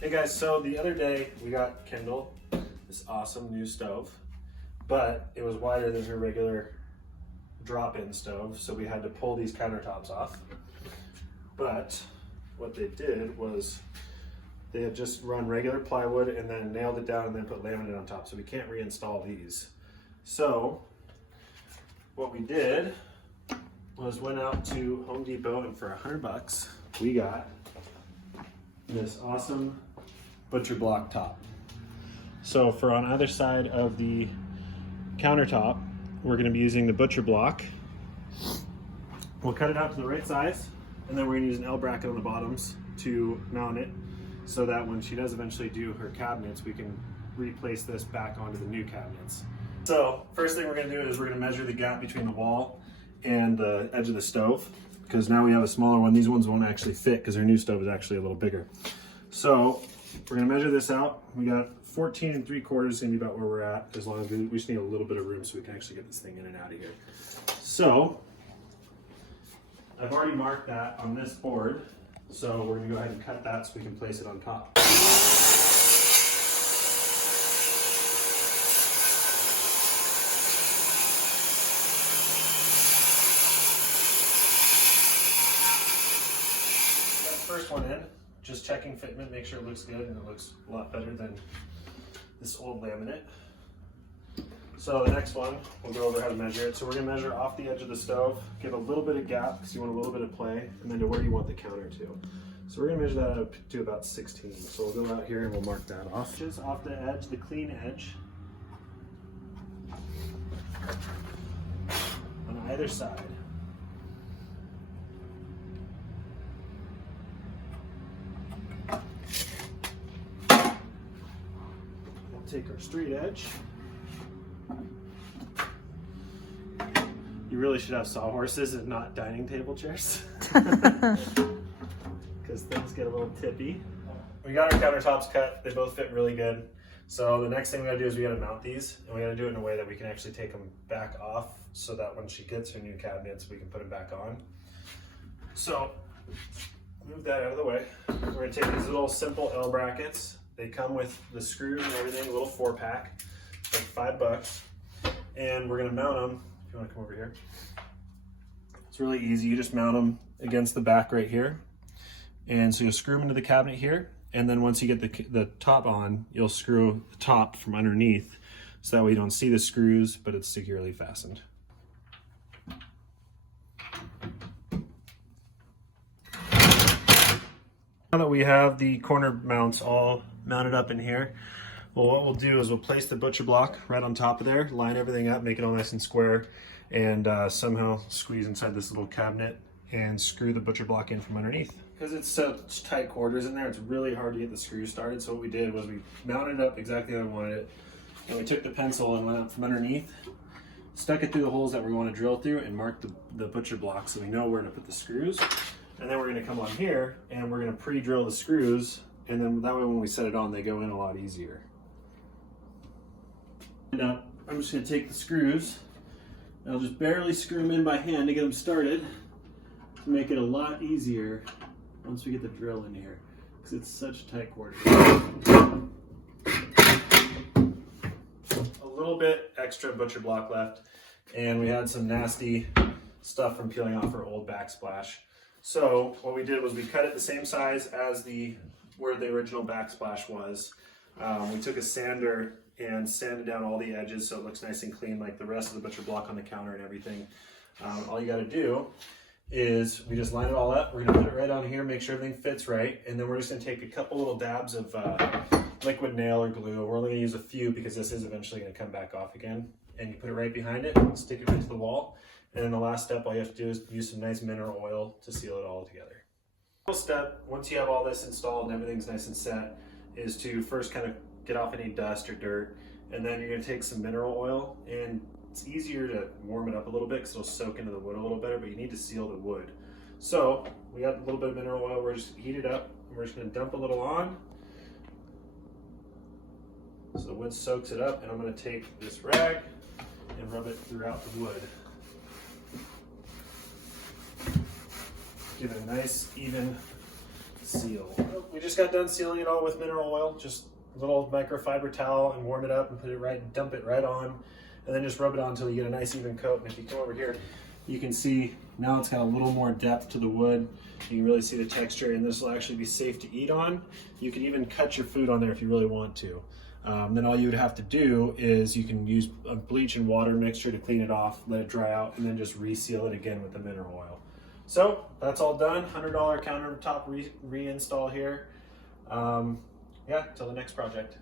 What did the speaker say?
Hey guys, so the other day we got Kendall this awesome new stove, but it was wider than her regular drop-in stove, so we had to pull these countertops off. But what they did was they had just run regular plywood and then nailed it down and then put laminate on top, so we can't reinstall these. So what we did was went out to Home Depot, and for $100 we got this awesome butcher block top. So for on either side of the countertop, we're going to be using the butcher block. We'll cut it out to the right size, and then we're going to use an L bracket on the bottoms to mount it, so that when she does eventually do her cabinets, we can replace this back onto the new cabinets. So first thing we're going to do is we're going to measure the gap between the wall and the edge of the stove, because now we have a smaller one. These ones won't actually fit because our new stove is actually a little bigger. So we're going to measure this out. We got 14 3/4 is going to be about where we're at, as long as we just need a little bit of room so we can actually get this thing in and out of here. So I've already marked that on this board, so we're going to go ahead and cut that so we can place it on top. First one in, just checking fitment, make sure it looks good, and it looks a lot better than this old laminate. So the next one, we'll go over how to measure it. So we're going to measure off the edge of the stove, give a little bit of gap because you want a little bit of play, and then to where you want the counter to. So we're going to measure that up to about 16. So we'll go out here and we'll mark that off. Just off the edge, the clean edge, on either side. Take our straight edge. You really should have sawhorses and not dining table chairs, because things get a little tippy. We got our countertops cut. They both fit really good. So the next thing we gotta do is we gotta mount these, and we gotta do it in a way that we can actually take them back off, so that when she gets her new cabinets, we can put them back on. So move that out of the way. We're gonna take these little simple L brackets. They come with the screws and everything, a little 4-pack, like $5. And we're gonna mount them, if you wanna come over here. It's really easy, you just mount them against the back right here. And so you'll screw them into the cabinet here, and then once you get the top on, you'll screw the top from underneath, so that way you don't see the screws, but it's securely fastened. Now that we have the corner mounts all mounted up in here, well, what we'll do is we'll place the butcher block right on top of there, line everything up, make it all nice and square, and somehow squeeze inside this little cabinet and screw the butcher block in from underneath. Because it's such tight quarters in there, it's really hard to get the screws started. So what we did was we mounted it up exactly how we wanted it, and we took the pencil and went up from underneath, stuck it through the holes that we want to drill through, and marked the butcher block so we know where to put the screws. And then we're going to come on here and we're going to pre-drill the screws, and then that way when we set it on, they go in a lot easier. And I'm just going to take the screws, and I'll just barely screw them in by hand to get them started, to make it a lot easier once we get the drill in here, because it's such tight quarters. A little bit extra butcher block left, and we had some nasty stuff from peeling off our old backsplash. So what we did was we cut it the same size as where the original backsplash was. We took a sander and sanded down all the edges so it looks nice and clean, like the rest of the butcher block on the counter and everything. All you got to do is we just line it all up. We're going to put it right on here, make sure everything fits right, and then we're just going to take a couple little dabs of liquid nail or glue. We're only going to use a few because this is eventually going to come back off again. And you put it right behind it, stick it into the wall. And then the last step, all you have to do is use some nice mineral oil to seal it all together. The final step, once you have all this installed and everything's nice and set, is to first kind of get off any dust or dirt. And then you're going to take some mineral oil, and it's easier to warm it up a little bit because it'll soak into the wood a little better, but you need to seal the wood. So we got a little bit of mineral oil, we're just heat it up, and we're just going to dump a little on. So the wood soaks it up, and I'm going to take this rag and rub it throughout the wood. Give it a nice, even seal. We just got done sealing it all with mineral oil, just a little microfiber towel, and warm it up and put it right, dump it right on, and then just rub it on until you get a nice even coat. And if you come over here, you can see now it's got a little more depth to the wood. You can really see the texture, and this will actually be safe to eat on. You can even cut your food on there if you really want to. Then all you would have to do is you can use a bleach and water mixture to clean it off, let it dry out, and then just reseal it again with the mineral oil. So that's all done. $100 countertop reinstall here. Yeah, till the next project.